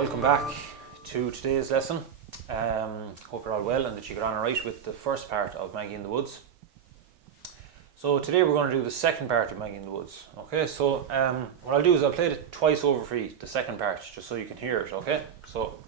welcome back to today's lesson. Hope you're all well and that you got on alright with the first part of Maggie in the Woods. So today we're going to do the second part of Maggie in the Woods. Okay, so what I'll do is I'll play it twice over for you, the second part, just so you can hear it, okay? So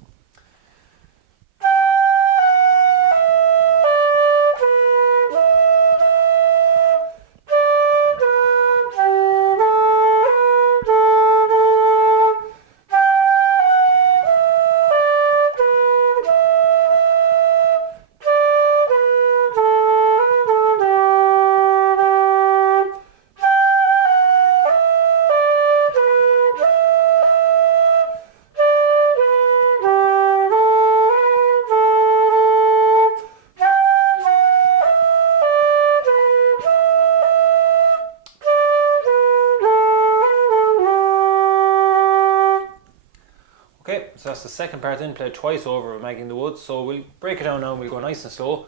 okay, so that's the second part then, played twice over with Maggie in the Woods. So we'll break it down now and we'll go nice and slow.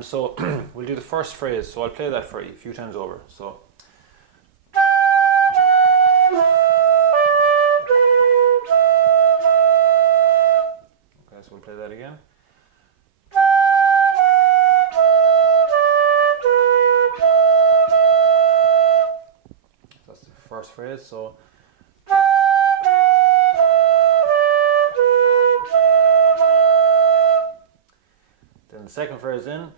So we'll do the first phrase, so I'll play that for you a few times over. So okay, so we'll play that again. That's the first phrase, so then the second phrase in. Okay,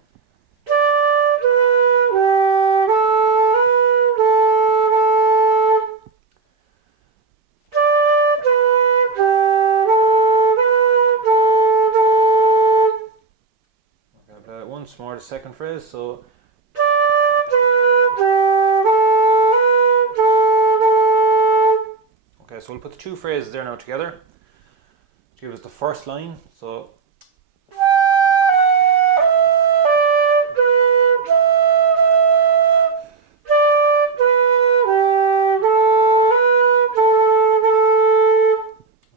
I'll play that once more, the second phrase, so okay, so we'll put the two phrases there now together to give us the first line. So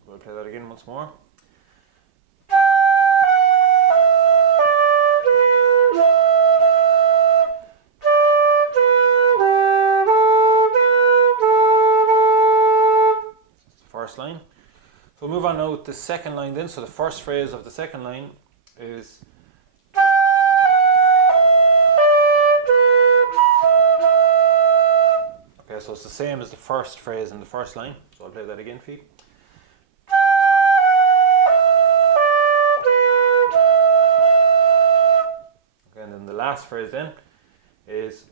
we'll play that again once more. First line. So we'll move on now with the second line then. So the first phrase of the second line is okay, so it's the same as the first phrase in the first line. So I'll play that again for you. Okay, and then the last phrase then is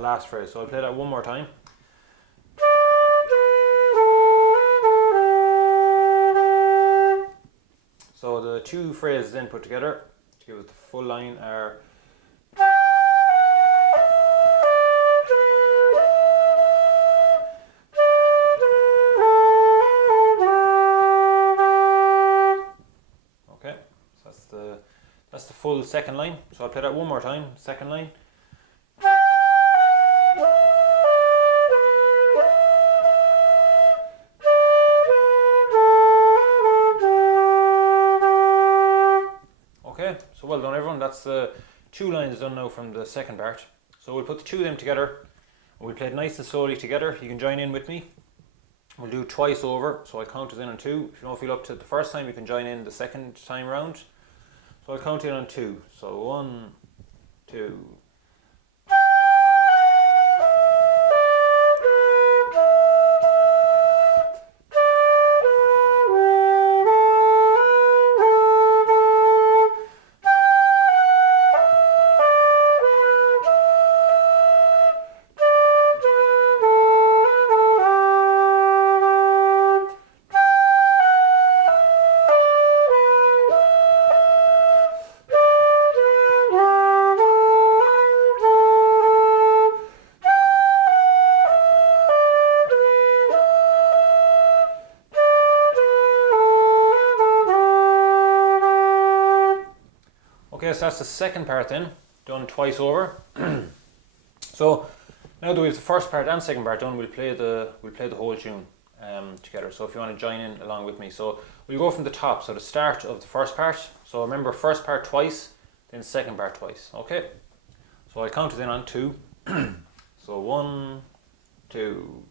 last phrase. So I'll play that one more time. So the two phrases then put together to give us the full line are okay, so that's the full second line. So I'll play that one more time, second line. So well done everyone, that's the two lines done now from the second part. So we'll put the two of them together and we'll play it nice and slowly together. You can join in with me. We'll do twice over, so I'll count us in on two. If you don't feel up to it the first time, you can join in the second time round. So I'll count in on two. So 1, 2. Okay, so that's the second part then, done twice over. So now that we have the first part and second part done, we'll play the whole tune. together. So if you want to join in along with me. So we'll go from the top, so the start of the first part. So remember, first part twice, then second part twice. Okay? So I count it in on 2. So 1, 2.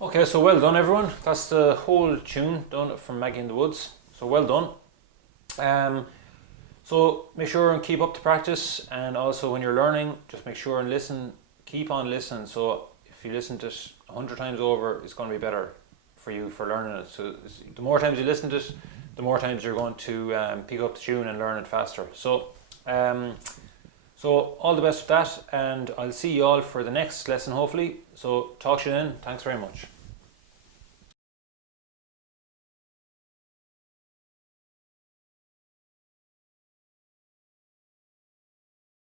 Okay, so well done everyone. That's the whole tune done from Maggie In The Woods. So well done. So make sure and keep up the practice, and also when you're learning, just make sure and listen, keep on listening. So if you listen to it 100 times over, it's going to be better for you for learning it. So the more times you listen to it, the more times you're going to pick up the tune and learn it faster. So all the best with that, and I'll see you all for the next lesson hopefully. So talk to you then. Thanks very much.